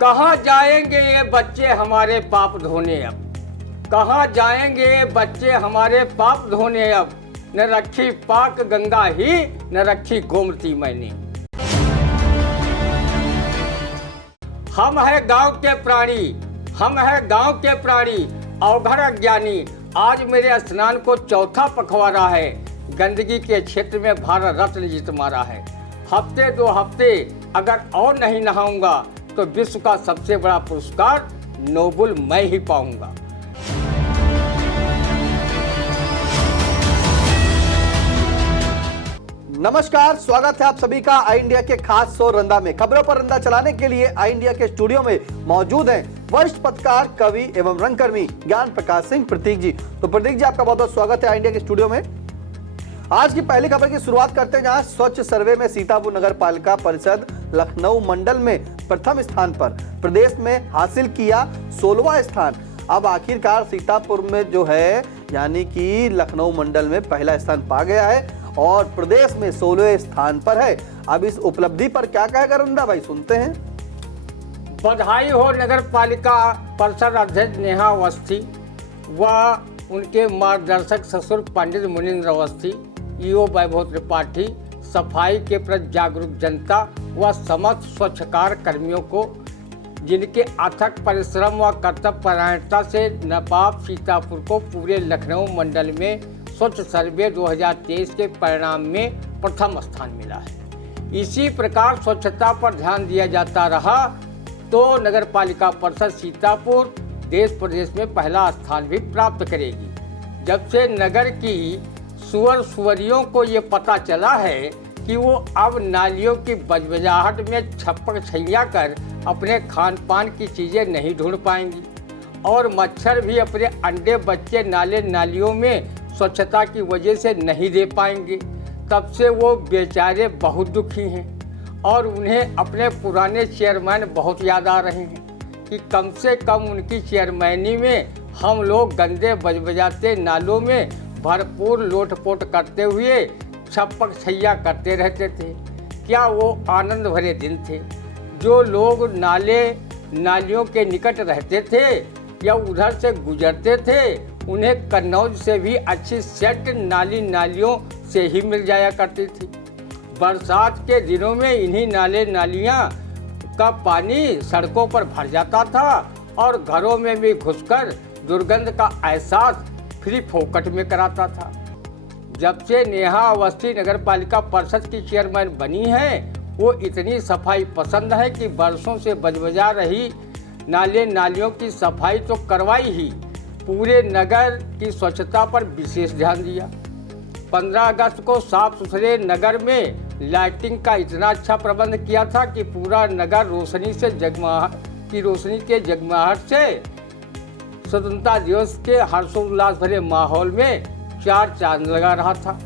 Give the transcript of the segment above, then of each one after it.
कहाँ जाएंगे ये बच्चे हमारे पाप धोने अब, कहाँ जाएंगे ये बच्चे हमारे पाप धोने अब। न रखी पाक गंगा ही, न रखी गोमती मैंने। हम है गांव के प्राणी, हम है गांव के प्राणी, अवघड़ अज्ञानी। आज मेरे स्नान को चौथा पखवाड़ा है, गंदगी के क्षेत्र में भारत रत्न जीत मारा है। हफ्ते 2 हफ्ते अगर और नहीं नहाऊंगा तो विश्व का सबसे बड़ा पुरस्कार नोबेल मैं ही पाऊंगा। नमस्कार, स्वागत है आप सभी का आई इंडिया के खास शो रंदा में। खबरों पर रंदा चलाने के लिए आई इंडिया के स्टूडियो में मौजूद हैं वरिष्ठ पत्रकार, कवि एवं रंगकर्मी ज्ञान प्रकाश सिंह प्रतीक जी। तो प्रतीक जी, आपका बहुत बहुत स्वागत है आई इंडिया के स्टूडियो में। आज की पहली खबर की शुरुआत करते हैं, जहां स्वच्छ सर्वे में सीतापुर नगर पालिका परिषद लखनऊ मंडल में प्रथम स्थान पर प्रदेश में हासिल किया 16वां स्थान। अब आखिरकार सीतापुर में जो है यानी कि लखनऊ मंडल में पहला स्थान पा गया है और प्रदेश में 16वें स्थान पर है। अब इस उपलब्धि पर क्या कहेगा रंदा भाई, सुनते हैं। बधाई हो नगर पालिका परिषद अध्यक्ष नेहा अवस्थी व उनके मार्गदर्शक ससुर पंडित मुनीन्द्र अवस्थी, ईओ वैभव त्रिपाठी, सफाई के प्रति जागरूक जनता व समस्त स्वच्छकार कर्मियों को, जिनके अथक परिश्रम व कर्तव्य परायणता से नवाब सीतापुर को पूरे लखनऊ मंडल में स्वच्छ सर्वे 2023 के परिणाम में प्रथम स्थान मिला है। इसी प्रकार स्वच्छता पर ध्यान दिया जाता रहा तो नगर पालिका परिषद सीतापुर देश प्रदेश में पहला स्थान भी प्राप्त करेगी। जब से नगर की सुअरियों को ये पता चला है कि वो अब नालियों की बजबजाहट में छप्पक छैया कर अपने खान पान की चीज़ें नहीं ढूंढ पाएंगी और मच्छर भी अपने अंडे बच्चे नाले नालियों में स्वच्छता की वजह से नहीं दे पाएंगे, तब से वो बेचारे बहुत दुखी हैं और उन्हें अपने पुराने चेयरमैन बहुत याद आ रहे हैं कि कम से कम उनकी चेयरमैनी में हम लोग गंदे बजबजाते नालों में भरपूर लोटपोट करते हुए छप्पक छैया करते रहते थे। क्या वो आनंद भरे दिन थे। जो लोग नाले नालियों के निकट रहते थे या उधर से गुजरते थे, उन्हें कन्नौज से भी अच्छी सेट नालियों से ही मिल जाया करती थी। बरसात के दिनों में इन्हीं नाले नालियाँ का पानी सड़कों पर भर जाता था और घरों में भी घुसकर दुर्गंध का एहसास फ्री फोकट में कराता था। जब से नेहा अवस्थी नगर पालिका परिषद की चेयरमैन बनी है, वो इतनी सफाई पसंद है कि बरसों से बजबजा रही नाले नालियों की सफाई तो करवाई ही, पूरे नगर की स्वच्छता पर विशेष ध्यान दिया। 15 अगस्त को साफ सुथरे नगर में लाइटिंग का इतना अच्छा प्रबंध किया था कि पूरा नगर रोशनी के जगमगाहट से स्वतंत्रता दिवस के हर्षोल्लास भरे माहौल में चार चांद लगा रहा था।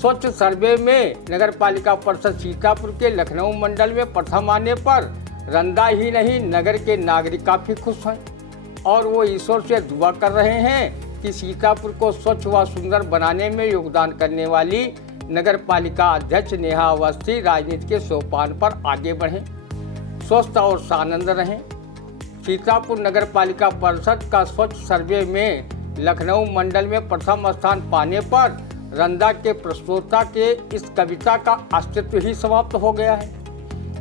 स्वच्छ सर्वे में नगर पालिका परिषद सीतापुर के लखनऊ मंडल में प्रथम आने पर रंदा ही नहीं नगर के नागरिक काफ़ी खुश हैं और वो ईश्वर से दुआ कर रहे हैं कि सीतापुर को स्वच्छ व सुंदर बनाने में योगदान करने वाली नगर पालिका अध्यक्ष नेहा अवस्थी राजनीति के सोपान पर आगे बढ़ें, स्वस्थ और सानंद रहें। सीतापुर नगर पालिका परिषद का स्वच्छ सर्वे में लखनऊ मंडल में प्रथम स्थान पाने पर रंदा के प्रस्तोता के इस कविता का अस्तित्व ही समाप्त हो गया है,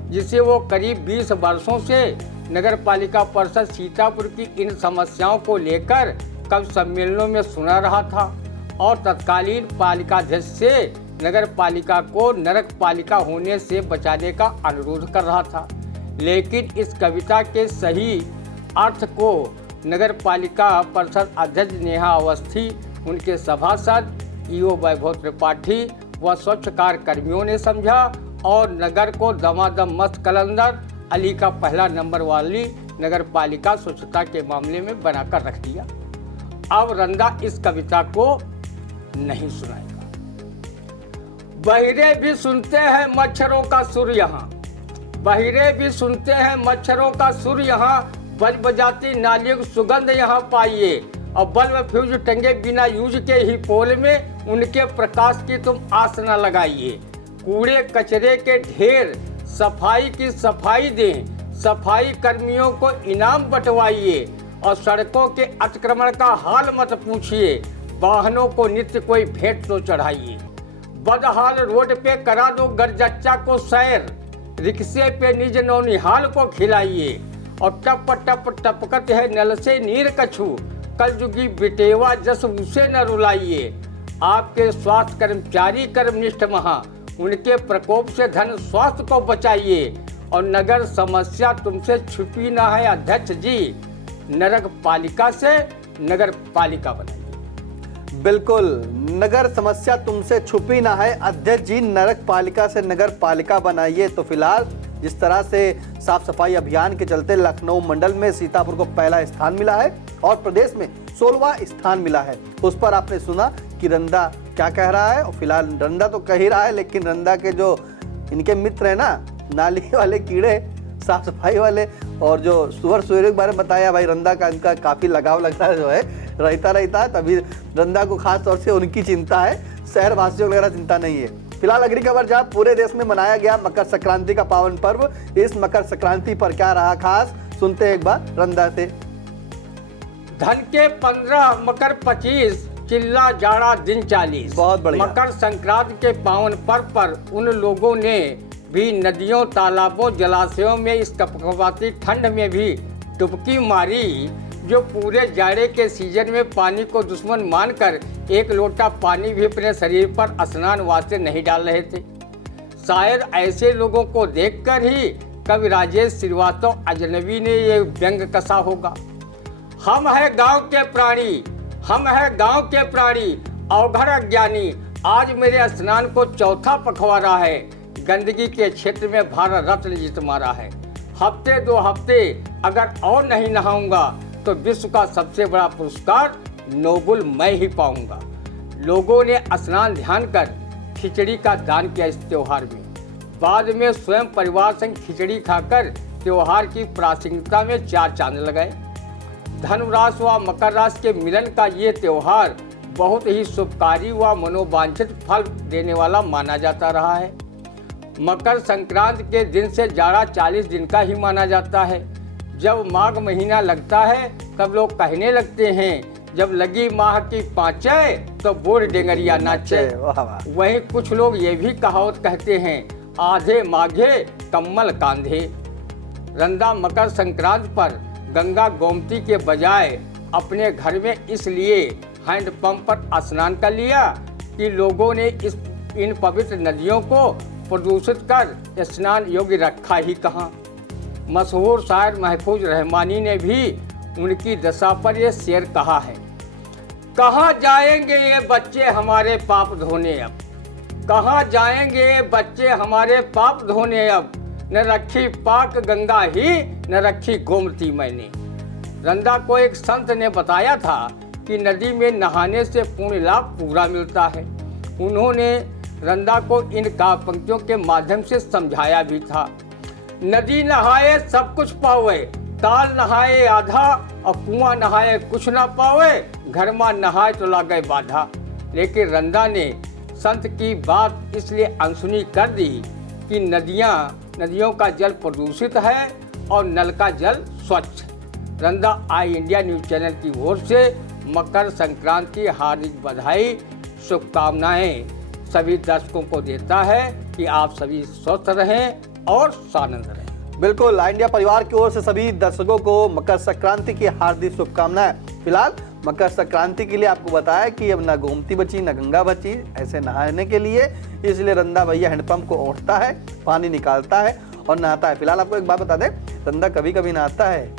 जिसे वो करीब 20 वर्षों से नगर पालिका परिषद सीतापुर की इन समस्याओं को लेकर कवि सम्मेलनों में सुना रहा था और तत्कालीन पालिकाध्यक्ष से नगर पालिका को नरक पालिका होने से बचाने का अनुरोध कर रहा था। लेकिन इस कविता के सही अर्थ को नगर पालिका परिषद अध्यक्ष नेहा अवस्थी, उनके सभासद ईओ वैभव त्रिपाठी व स्वच्छकार कर्मियों ने समझा और नगर को दमादम मस्त कलंदर अली का पहला नंबर वाली नगर पालिका स्वच्छता के मामले में बनाकर रख दिया। अब रंदा इस कविता को नहीं सुनाएगा। बहिरे भी सुनते हैं मच्छरों का सुर यहाँ, बहिरे भी सुनते हैं मच्छरों का सुर यहाँ, बज बजाती नालियों की सुगंध यहाँ पाइए और बल्ब फ्यूज टंगे बिना यूज के ही पोल में उनके प्रकाश की तुम आस न लगाइए। कूड़े कचरे के ढेर सफाई की सफाई दें, सफाई कर्मियों को इनाम बंटवाइए और सड़कों के अतिक्रमण का हाल मत पूछिए। वाहनों को नित्य कोई भेंट तो चढ़ाइए। बदहाल रोड पे करा दो गरजच्चा को सैर, रिक्शे पे निज नौनिहाल को खिलाइए। और टप टप टपकत है नल से नीर कछु, कलयुगी बिटेवा जस उसे न रुलाइए। आपके स्वास्थ्य कर्मचारी कर्मनिष्ठ महा, उनके प्रकोप से धन स्वास्थ्य को बचाइए। और नगर समस्या तुमसे छुपी ना है अध्यक्ष जी, नगर पालिका से नगर पालिका बनाइए। बिल्कुल, नगर समस्या तुमसे छुपी ना है अध्यक्ष जी, नगर पालिका से नगर पालिका बनाइए। तो फिलहाल जिस तरह से साफ सफाई अभियान के चलते लखनऊ मंडल में सीतापुर को पहला स्थान मिला है और प्रदेश में 16वां स्थान मिला है, उस पर आपने सुना कि रंदा क्या कह रहा है। और फिलहाल रंदा तो कह ही रहा है, लेकिन रंदा के जो इनके मित्र है ना, नाली वाले कीड़े, साफ सफाई वाले और जो सुअर सुअर के बारे में बताया भाई, रंदा का इनका काफ़ी लगाव लगता है, जो है रहता है। तभी रंदा को खास तौर से उनकी चिंता है, शहर वासियों वगैरह चिंता नहीं है। फिलहाल अगली खबर, जहाँ पूरे देश में मनाया गया मकर संक्रांति का पावन पर्व, इस मकर संक्रांति पर क्या रहा खास, सुनते हैं एक बार रंदा से। धन के 15 मकर 25, चिल्ला जाड़ा दिन 40। बहुत बढ़िया। मकर संक्रांति के पावन पर्व पर उन लोगों ने भी नदियों, तालाबों, जलाशयों में इस कपकपाती ठंड में भी डुबकी मारी, जो पूरे जाड़े के सीजन में पानी को दुश्मन मानकर एक लोटा पानी भी अपने शरीर पर स्नान वास्ते नहीं डाल रहे थे। शायद ऐसे लोगों को देखकर ही कवि राजेश श्रीवास्तव अजनबी ने ये व्यंग कसा होगा। हम है गांव के प्राणी, हम है गांव के प्राणी, अवघड़ अज्ञानी, आज मेरे स्नान को चौथा पखवाड़ा है, गंदगी के क्षेत्र में भारत रत्न जीत मारा है। हफ्ते 2 हफ्ते अगर और नहीं नहाऊंगा तो विश्व का सबसे बड़ा पुरस्कार नोबेल मैं ही पाऊंगा। लोगों ने स्नान ध्यान कर खिचड़ी का दान किया इस त्योहार में। बाद में स्वयं परिवार संग खिचड़ी खाकर त्योहार की प्रासंगिकता में 4 चांद लगाए। धनुराशि व मकर राशि के मिलन का ये त्योहार बहुत ही शुभकारी व मनोवांछित फल देने वाला माना जाता रहा है। मकर संक्रांति के दिन से जाड़ा 40 दिन का ही माना जाता है। जब माघ महीना लगता है तब लोग कहने लगते हैं, जब लगी माह की पाँचे तो बूढ़ डेंगरिया नाचे। वहीं कुछ लोग ये भी कहावत कहते हैं, आधे माघे कम्मल कांधे। रंदा मकर संक्रांति पर गंगा गोमती के बजाय अपने घर में इसलिए हैंडपंप पर स्नान कर लिया कि लोगों ने इन पवित्र नदियों को प्रदूषित कर स्नान योग्य रखा ही कहाँ। मशहूर शायर महफूज रहमानी ने भी उनकी दशा पर यह शेर कहा है, कहाँ जाएंगे ये बच्चे हमारे पाप धोने अब, कहाँ जाएंगे ये बच्चे हमारे पाप धोने अब, न रखी पाक गंगा ही न रखी गोमती मैंने। रंदा को एक संत ने बताया था कि नदी में नहाने से पुण्य लाभ पूरा मिलता है। उन्होंने रंदा को इन काव्य पंक्तियों के माध्यम से समझाया भी था। नदी नहाए सब कुछ पावे, ताल नहाए आधा और कुआं नहाए कुछ ना पावे, घर में नहाए तो लागे बाधा। लेकिन रंदा ने संत की बात इसलिए अनसुनी कर दी कि नदियों का जल प्रदूषित है और नल का जल स्वच्छ। रंदा आई इंडिया न्यूज चैनल की ओर से मकर संक्रांति की हार्दिक बधाई, शुभकामनाएं सभी दर्शकों को देता है कि आप सभी स्वस्थ रहें और सानंद रहें। बिल्कुल, आई इंडिया परिवार की ओर से सभी दर्शकों को मकर संक्रांति की हार्दिक शुभकामनाएं। फिलहाल मकर संक्रांति के लिए आपको बताया कि अब न गोमती बची न गंगा बची ऐसे नहाने के लिए, इसलिए रंदा भैया हैंडपंप को ओढ़ता है, पानी निकालता है और नहाता है। फिलहाल आपको एक बात बता दें, रंदा कभी कभी नहाता है,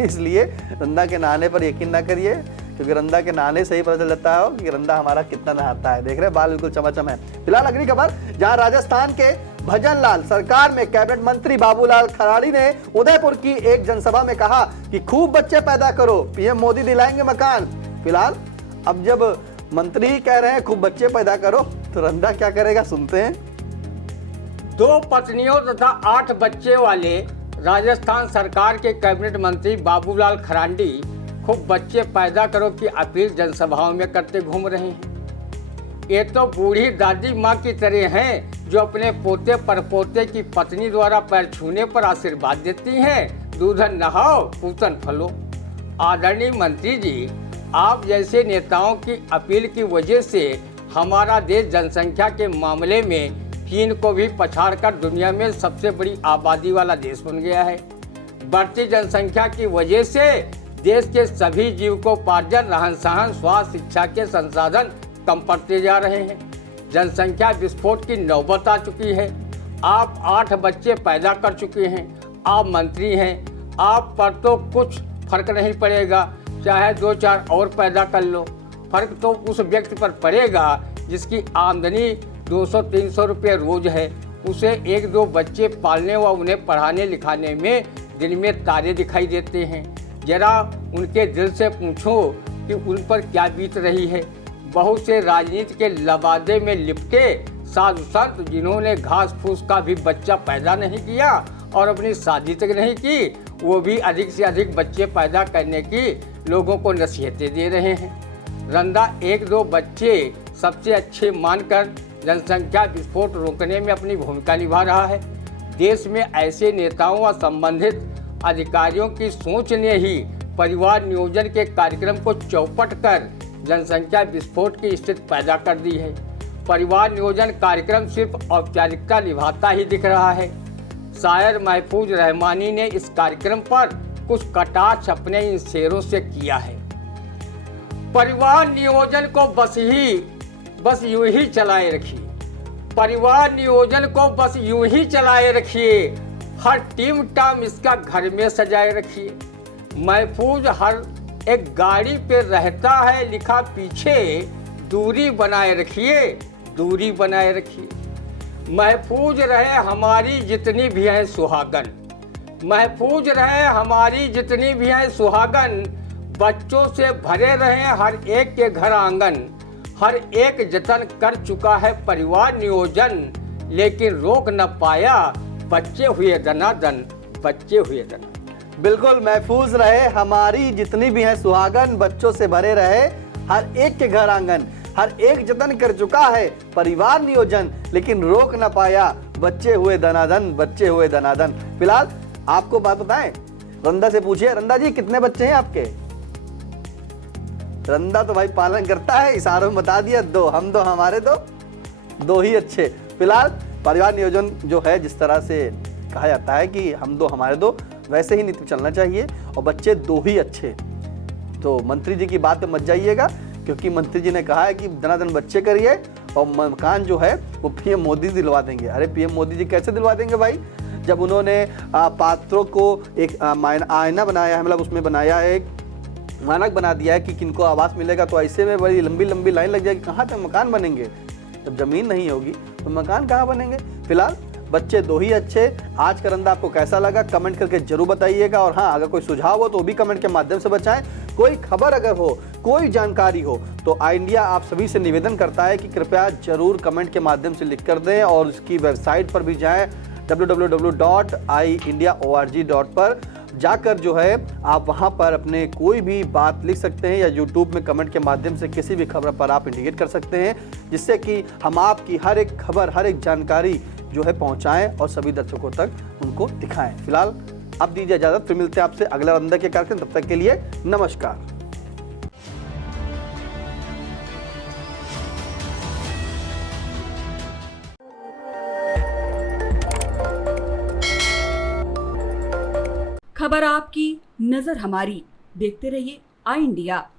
इसलिए रंदा के नहाने पर यकीन ना करिए, क्योंकि रंदा के नहाने से ही पता चल जाता है कि रंदा हमारा कितना नहाता है। देख रहे हैं, बाल बिल्कुल चमाचम है। फिलहाल अगली खबर, जहां राजस्थान के भजनलाल सरकार में कैबिनेट मंत्री बाबूलाल खराड़ी ने उदयपुर की एक जनसभा में कहा कि खूब बच्चे पैदा करो, पीएम मोदी दिलाएंगे मकान। फिलहाल अब जब मंत्री कह रहे हैं खूब बच्चे पैदा करो, तो रंदा क्या करेगा, सुनते हैं। 2 पत्नियों तथा 8 बच्चे वाले राजस्थान सरकार के कैबिनेट मंत्री बाबूलाल खराड़ी खूब बच्चे पैदा करो की अपील जनसभाओं में करते घूम रहे हैं। ये तो बूढ़ी दादी माँ की तरह हैं जो अपने पोते परपोते की पत्नी द्वारा पैर छूने पर आशीर्वाद देती हैं, दूधन नहाओ पूतन फलो। आदरणीय मंत्री जी, आप जैसे नेताओं की अपील की वजह से हमारा देश जनसंख्या के मामले में चीन को भी पछाड़कर दुनिया में सबसे बड़ी आबादी वाला देश बन गया है। बढ़ती जनसंख्या की वजह से देश के सभी जीविकोपार्जन, रहन सहन, स्वास्थ्य, शिक्षा के संसाधन कम पड़ते जा रहे हैं। जनसंख्या विस्फोट की नौबत आ चुकी है। आप 8 बच्चे पैदा कर चुके हैं, आप मंत्री हैं, आप पर तो कुछ फर्क नहीं पड़ेगा, चाहे 2-4 और पैदा कर लो। फर्क तो उस व्यक्ति पर पड़ेगा जिसकी आमदनी 200-300 रुपये रोज है। उसे 1-2 बच्चे पालने व उन्हें पढ़ाने लिखाने में दिन में तारे दिखाई देते हैं। जरा उनके दिल से पूछो कि उन पर क्या बीत रही है। बहुत से राजनीति के लबादे में लिपटे साधु संत जिन्होंने घास फूस का भी बच्चा पैदा नहीं किया और अपनी शादी तक नहीं की, वो भी अधिक से अधिक बच्चे पैदा करने की लोगों को नसीहतें दे रहे हैं। रंदा 1-2 बच्चे सबसे अच्छे मानकर जनसंख्या विस्फोट रोकने में अपनी भूमिका निभा रहा है। देश में ऐसे नेताओं व संबंधित अधिकारियों की सोच ने ही परिवार नियोजन के कार्यक्रम को चौपट कर जनसंख्या विस्फोट की स्थिति पैदा कर दी है। परिवार नियोजन कार्यक्रम सिर्फ औपचारिकता निभाता ही दिख रहा है। शायर महफूज रहमानी ने इस कार्यक्रम पर कुछ कटाक्ष अपने इन शेरों से किया है। परिवार नियोजन को बस यूं ही चलाए रखिए। परिवार नियोजन को बस यूं ही चलाए रखिए। हर टीम टाम इसका घर में सजाए रखिए। महफूज हर एक गाड़ी पे रहता है लिखा पीछे, दूरी बनाए रखिए, दूरी बनाए रखिए। महफूज रहे हमारी जितनी भी हैं सुहागन, महफूज रहे हमारी जितनी भी हैं सुहागन। बच्चों से भरे रहे हर एक के घर आंगन। हर एक जतन कर चुका है परिवार नियोजन, लेकिन रोक न पाया बच्चे हुए दनादन, बच्चे हुए दनादन। बिल्कुल, महफूज रहे हमारी जितनी भी हैं सुहागन, बच्चों से भरे रहे हर एक के घर आंगन। हर एक जतन कर चुका है परिवार नियोजन, लेकिन रोक न पाया बच्चे हुए दनादन, बच्चे हुए दनादन। फिलहाल आपको बात बताएं, रंदा से पूछिए, रंदा जी कितने बच्चे हैं आपके? रंदा तो भाई पालन करता है, इशारों में बता दिया 2, हम 2, हमारे 2 ही अच्छे। फिलहाल परिवार नियोजन जो है, जिस तरह से कहा जाता है कि हम 2 हमारे 2, वैसे ही नीति चलना चाहिए और बच्चे 2 ही अच्छे। तो मंत्री जी की बात पे मत जाइएगा, क्योंकि मंत्री जी ने कहा है कि दनादन बच्चे करिए और मकान जो है वो पीएम मोदी दिलवा देंगे। अरे पीएम मोदी जी कैसे दिलवा देंगे भाई, जब उन्होंने पात्रों को एक आईना बनाया है, मतलब उसमें बनाया है, एक मानक बना दिया है कि किनको आवास मिलेगा, तो ऐसे में बड़ी लंबी लंबी लाइन लग जाएगी। कहाँ तक मकान बनेंगे? जब जमीन नहीं होगी तो मकान कहाँ बनेंगे? फिलहाल बच्चे 2 ही अच्छे। आज का रंदा आपको कैसा लगा कमेंट करके जरूर बताइएगा, और हाँ, अगर कोई सुझाव हो तो वो भी कमेंट के माध्यम से बताएं। कोई खबर अगर हो, कोई जानकारी हो, तो आई इंडिया आप सभी से निवेदन करता है कि कृपया जरूर कमेंट के माध्यम से लिख कर दें, और इसकी वेबसाइट पर भी जाएं www.iindia.org पर जाकर जो है आप वहां पर अपने कोई भी बात लिख सकते हैं, या यूट्यूब में कमेंट के माध्यम से किसी भी खबर पर आप इंडिकेट कर सकते हैं, जिससे कि हम आपकी हर एक खबर, हर एक जानकारी जो है पहुंचाएं और सभी दर्शकों तक उनको दिखाएं। फिलहाल अब दीजिए इजाजत, फिर मिलते हैं आपसे अगला रंदा के कार्यक्रम। तब तक के लिए नमस्कार। खबर आपकी, नजर हमारी। देखते रहिए आई इंडिया।